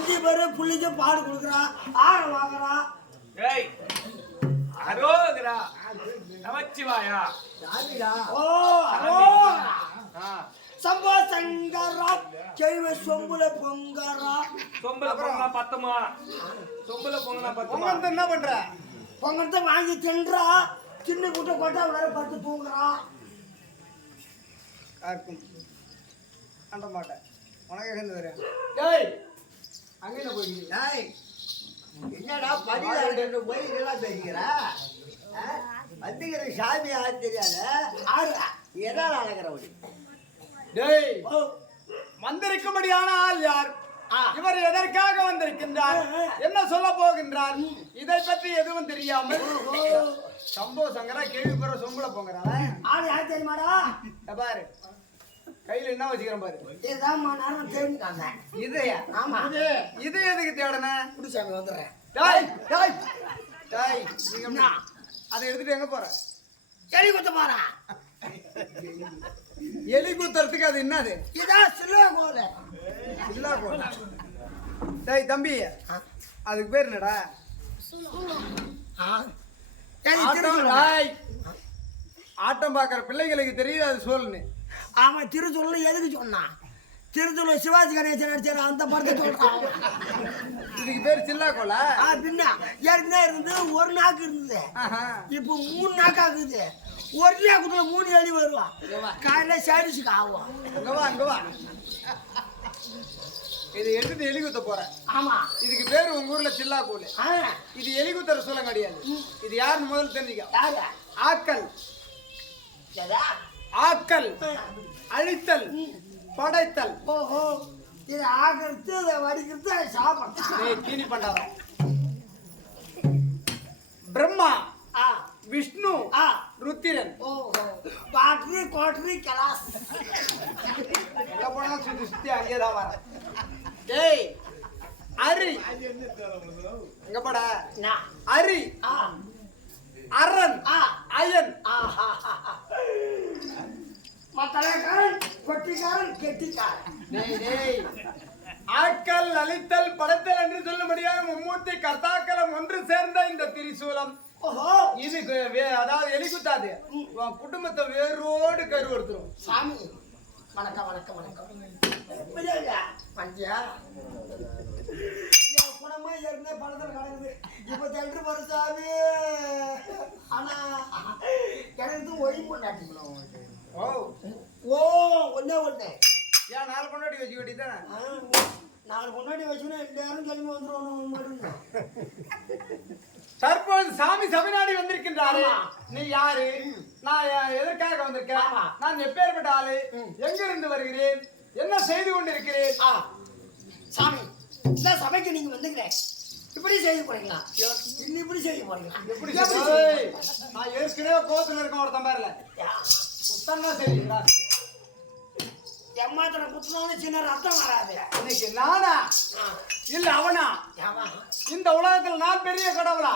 அஞ்சு பேரு புள்ளிக்கு பாடு கொடுக்குறா ஆறு வாங்குறா அரோகரா நமச்சிவாயா ஓ அரோகரா சம்போ சங்கரா செய்வ சொம்புல பொங்கரா சொம்புல பொங்கனா பத்துமா சொம்புல பொங்கனா பத்துமா பொங்கல் என்ன பண்ற பொங்கத்தை வாங்கி தின்றா சின்ன குட்டை கொட்டா வேற படுத்து தூங்குறா காக்கும் அந்த மாட்டேன் உனக்கு எங்க வரேன் டேய் அங்கே போய் டேய் என்னடா பதில போய் இதெல்லாம் பேசிக்கிறா வந்துக்கிற சாமி யாரு தெரியாத ஆடுறா எதால அழகிறவடி டேய் வந்திருக்கும்படியான ஆள் யார் இவர் எதற்காக வந்திருக்கின்றார் என்ன சொல்ல போகின்றார் இதை பற்றி எதுவும் தெரியாமல் சம்போ சங்கரா கேள்விப்படுற சொம்புல போங்கிறான் ஆடு யார் தெரியுமாடா பாரு கையில என்ன வச்சுக்கிறேன் பாரு இதுதான் நேரம் தெரிஞ்சுக்காங்க இதையா ஆமா இது எதுக்கு தேடன குடிசாமி வந்துடுறேன் டாய் டாய் டாய் நீங்க அதை எடுத்துட்டு எங்க போற எலி குத்த போறா எலி குத்துறதுக்கு அது என்னது இதான் சிலுவை கோல இல்ல போல டேய் தம்பி அதுக்கு பேர் என்னடா ஆட்டம் பாக்குற பிள்ளைகளுக்கு தெரியுது அது சொல்லுன்னு ஆமா திருச்சூர்ல எதுக்கு சொன்னான் திருச்சூர்ல சிவாஜி கணேசன் நடிச்சாரு அந்த படத்தை சொல்றான் இதுக்கு பேர் சில்லா கோல பின்ன ஏற்கனவே இருந்தது ஒரு நாக்கு இருந்தது இப்போ 3 நாக்கு ஆகுது ஒரு நாக்குல 3 எலி வருவான் காலையில சைடிஸுக்கு ஆகும் அங்க வா இது எடுத்து எலி குத்த போற ஆமா இதுக்கு பேரு உங்க ஊர்ல சில்லா கோல் இது எலி குத்துற சொல்ல கிடையாது இது யாருன்னு முதல்ல தெரிஞ்சுக்க ஆக்கல் ஆக்கல் அழித்தல் படைத்தல் ஓஹோ இது ஆகிறது அதை வடிக்கிறது அதை சாப்பிட்றேன் தீனி பண்டாரம் பிரம்மா விஷ்ணு ருத்திரன் ஓஹோ பாட்ரி கோட்ரி கலாஸ் எங்க போனா சுத்தி சுத்தி அங்கேதான் வர டேய் அரி எங்க போடா அரி அரன் அயன் மத்தலக்காரன் கொட்டிக்காரன் கெட்டிக்காரன் டேய் ஆக்கல் அழித்தல் படைத்தல் என்று சொல்ல முடியாத மும்மூர்த்தி கர்த்தாக்களம் ஒன்று சேர்ந்த இந்த திரிசூலம் இது அதாவது எலி குத்தாது குடும்பத்தை வேரோடு கருவறுத்துரும் சாமி வணக்கம் வணக்கம் வணக்கம் பஞ்சியா குணமா ஏற்கனவே பணத்தில் கிடக்குது இப்ப தண்டு போற சாமி ஆனா கிடக்குது ஒளி பொண்டாட்டிக்கணும் ஓ ஒன்னே ஒண்ணு ஏன் 4 பொண்டாட்டி வச்சு வேண்டியதானே 4 பொண்டாட்டி வச்சுன்னா எல்லாரும் கிளம்பி வந்துருவோம் தற்போது சாமி சபைநாடி வந்திருக்கின்றாரு நீ யாரு நான் எதற்காக வந்திருக்கேன் நான் எப்பேற்பட்ட ஆளு எங்க இருந்து வருகிறேன் என்ன செய்து கொண்டிருக்கிறேன் சாமி இந்த சபைக்கு நீங்க வந்துக்கிறேன் இப்படி செய்ய போறீங்களா இப்படி செய்ய போறீங்களா எப்படி நான் ஏற்கனவே கோத்துல இருக்க ஒருத்தன் பேர்ல புத்தன்னா செய்யுங்களா எம்மாத்திர குத்துனோன்னு சின்ன ரத்தம் வராது இன்னைக்கு நானா இல்ல அவனா இந்த உலகத்துல நான் பெரிய கடவுளா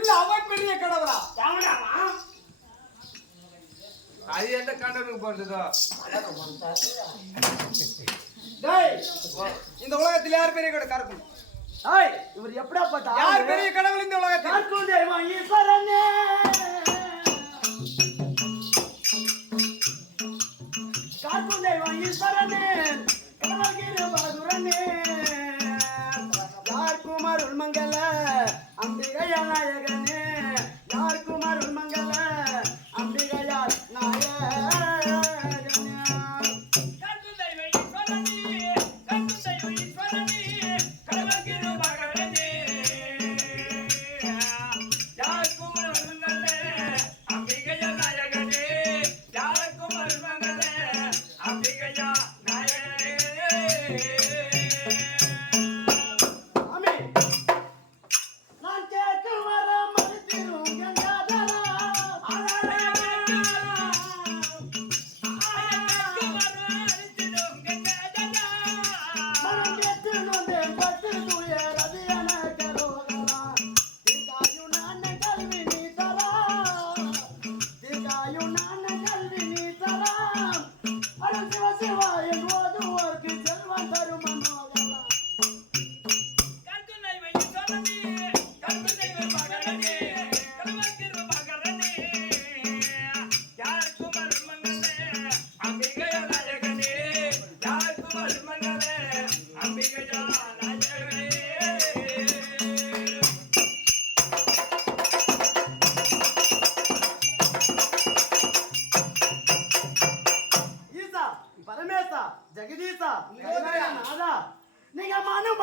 இல்ல அவன் பெரிய கடவுளா எவனாமா அது எந்த கண்டனுக்கு போறதோ டேய் இந்த உலகத்துல யார் பெரிய கடவுள் கறக்கும் இவர் எப்படா பார்த்தா யார் பெரிய கடவுள் இந்த உலகத்துல ஈஸ்வரனே ஈஸ்வரனே கடவுளே யார் குமாருள் மங்கள அம்பிகையா நாயகனே யார் குமாருள் மங்கள அம்பிகையா நாயகனே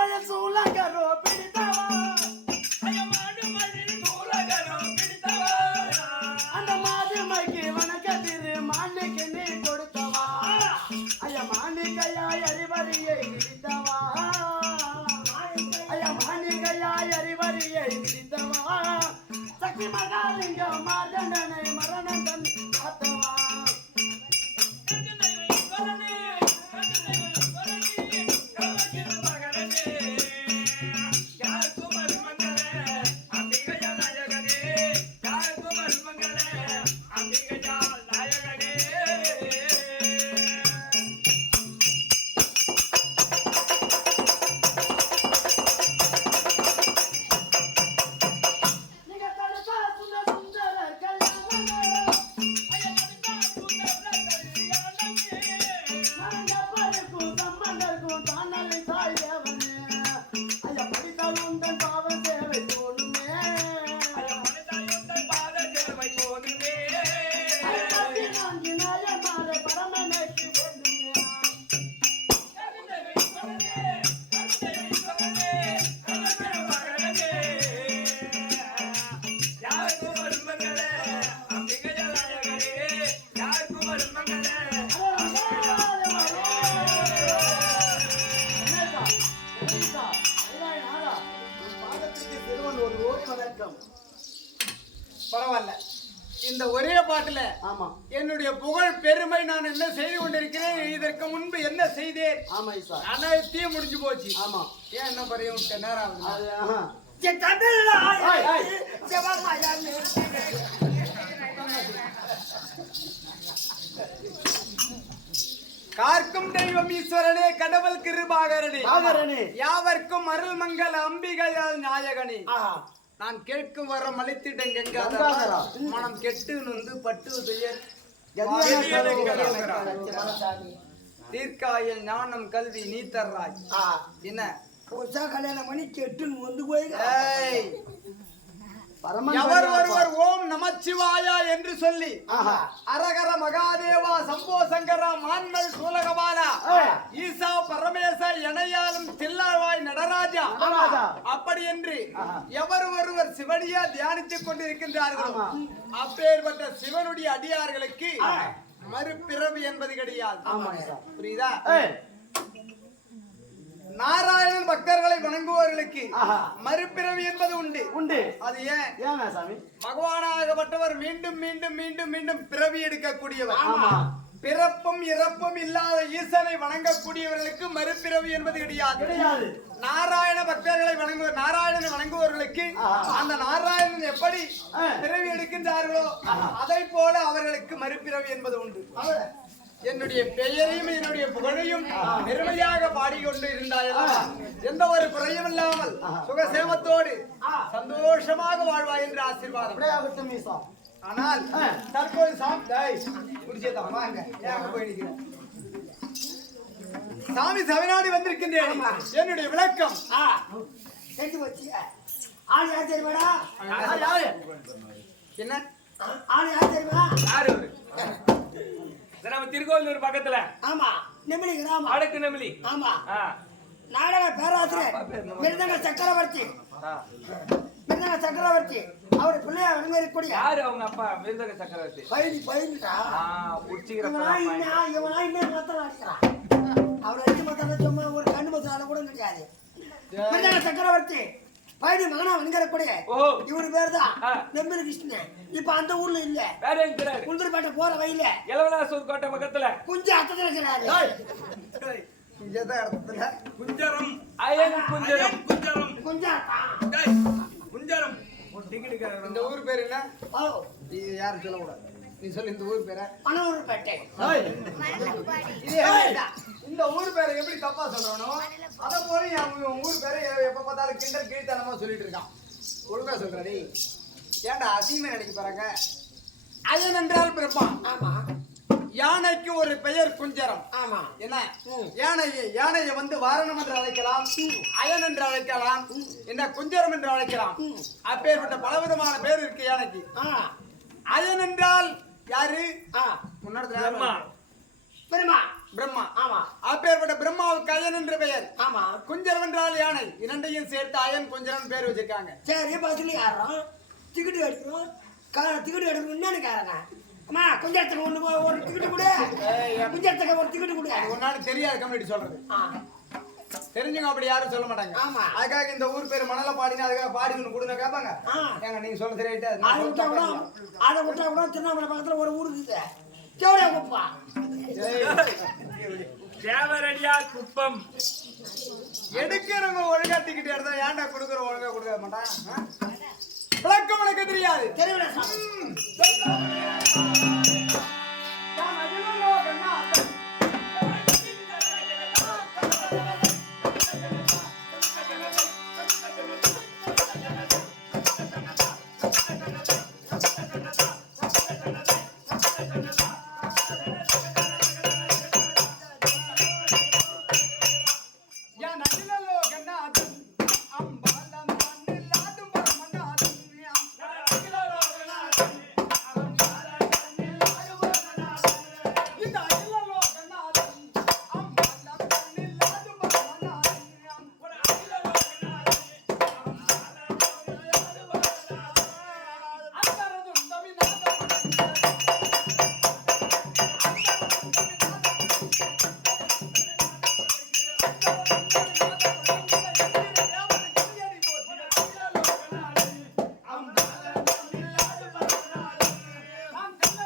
வயல் சூழகரோ பிடித்தவா அந்த மாதுமைக்கு வணக்கத்திரு மானுக்கு நீ கொடுத்தவா ஐயா மாணிக்கையாய் அறிவறியை விரித்தவா ஐயா மாணிக்கையாய் அறிவறியை விரித்தவா சக்தி மகாலிங்கம் மாதண்டனை மரணம் தன் காத்தவா பரவாயில்ல. இந்த ஒரே பாட்டுல ஆமா என்னுடைய புகழ் பெருமை நான் என்ன செய்து கொண்டிருக்கிறேன், இதற்கு முன்பு என்ன செய்தேன் ஆமா ஈசா அனைத்தையும் முடிஞ்சு போச்சு. ஆமா ஏன் என்ன பறைய விட்ட நேரம் ஆகுது? கார்க்கும் தெய்வம் ஈஸ்வரனே கடவுள் கிருபாகரனே யாவர்க்கும் அருள் மங்கள அம்பிகையால் நாயகனே நான் கேட்கும் வர மலைத்திடம் கங்காதரா மனம் கெட்டு நொந்து பட்டு துயர் தீர்க்காயல் ஞானம் கல்வி நீ தர்றாய் என்ன கல்யாணம் பண்ணி கெட்டுன்னு வந்து போய் எவர் ஒருவர் ஓம் நமச்சிவாயா என்று சொல்லி அரகர மகாதேவா சம்போ சங்கரா மான்மல் சூலகபாலா ஈசா பரமேச இணையாலும் தில்லாவாய் நடராஜா அப்படி என்று எவர் ஒருவர் சிவனியா தியானித்துக் கொண்டிருக்கின்றார்களோ அப்பேற்பட்ட சிவனுடைய அடியார்களுக்கு மறுபிறவி என்பது கிடையாது. புரியுதா? நாராயணன் பக்தர்களை வணங்குவோர்களுக்கு மறுபிறவி என்பது உண்டு. அது ஏன் சாமி? பகவானாகப்பட்டவர் மீண்டும் மீண்டும் மீண்டும் மீண்டும் பிறவி எடுக்கக்கூடியவர். பிறப்பும் இறப்பும் இல்லாத ஈசனை வணங்கக்கூடியவர்களுக்கு மறுபிறவி என்பது கிடையாது. நாராயண பக்தர்களை நாராயணனை வணங்குவோர்களுக்கு அந்த நாராயணன் எப்படி பிறவி எடுக்கின்றார்களோ அதை போல அவர்களுக்கு மறுபிறவி என்பது உண்டு. என்னுடைய பெயரையும் என்னுடைய புகழையும் பெருமையாக பாடிக்கொண்டு இருந்தாயெல்லாம் எந்த ஒரு குறையும் இல்லாமல் சுகசேமத்தோடு சந்தோஷமாக வாழ்வாய் என்று ஆசீர்வாதம். ஆனால் தற்போது சாமி சவிநாடி வந்திருக்கின்றேன். என்னுடைய விளக்கம் என்ன? நம்ம திருக்கோவிலூர் பக்கத்துல ஆமா நெமிலி கிராமம் அடக்கு நெமிலி. ஆமா நாடக பேராசிரியர் மிருதங்க சக்கரவர்த்தி அவர் பிள்ளையா விளங்கக்கூடிய யாரு அவங்க அப்பா? மிருதங்க சக்கரவர்த்தி பயின்டா புடிச்சிக்கிறேன். இவனா இன்னும் மத்தம் அடிக்கிறான். அவர் அடிச்சு மத்தம் சும்மா ஒரு கண்ணு மசால கூட கிடையாது. மிருதங்க சக்கரவர்த்தி பயிர் மகனா வணங்கக்கூடிய இவரு பேர் தான் நெம்பிரு கிருஷ்ணன். இப்ப அந்த ஊர்ல இல்ல, வேற எங்க? குந்தூர்பேட்டை போற வழியில இளவலாசூர் கோட்டை பக்கத்துல குஞ்சு அத்தத்துல இருக்கிறாரு. குஞ்சரம் அயன் குஞ்சரம் குஞ்சரம் குஞ்சரம் இந்த ஊர் பேர் என்ன? யாரும் சொல்லக்கூடாது. நீ சொல்லு இந்த ஊர் பேரை. மணலூர்பேட்டை. இந்த ஊர் பேரை எப்படி தப்பா சொல்றானோ அத போல ஊர் பேரை எப்ப பார்த்தாலும் கிண்டல் கீழ்த்தனமா சொல்லிட்டு இருக்கான். ஒழுங்கா சொல்றடி. ஏன்டா அதிகமா நினைக்க பாருங்க. அயன் என்றால் பிறப்பான். ஆமா. யானைக்கு ஒரு பெயர் குஞ்சரம். ஆமா. என்ன? யானையை வந்து வாரணம் என்று அழைக்கலாம், அயன் என்று அழைக்கலாம், என்ன குஞ்சரம் என்று அழைக்கலாம். அப்பேற்பட்ட பலவிதமான பேர் இருக்கு யானைக்கு. அயன் என்றால் யாரு? முன்னாடி பிரம்மா. ஆமா அப்பேற்பட்ட பிரம்மாவுக்கு அயன் என்று பெயர். ஆமா குஞ்சரம் என்றால் யானை. இரண்டையும் சேர்த்து அயன் குஞ்சரன் பேர் வச்சிருக்காங்க. சரி பஸ்ல யாரும் டிக்கெட் எடுக்கணும் டிக்கெட் எடுக்கணும் என்னன்னு கேளுங்க. அம்மா குஞ்சத்துக்கு ஒரு டிக்கெட் கொடு குஞ்சத்துக்கு ஒரு டிக்கெட் கொடு. ஒன்னாலும் தெரியாது கம்யூனிட்டி சொல்றது. தெரிஞ்சுங்க அப்படி யாரும் சொல்ல மாட்டாங்க. ஆமா அதுக்காக இந்த ஊர் பேர் மணல பாடினா அதுக்காக பாடி ஒண்ணு கொடுங்க கேட்பாங்க. ஏங்க நீங்க சொல்ல சரியாயிட்டு அதை விட்டா கூட திருவண்ணாமலை பக்கத்துல ஒரு ஊர் இருக்குது தேவடியா குப்பா தேவரடியா குப்பம். எடுக்கிறவங்க ஒழுங்கா டிக்கெட் எடுத்தா ஏன்டா கொடுக்குற ஒழுங்கா கொடுக்க மாட்டான். விளக்கம் உனக்கு தெரியாது. தெரியல சாமி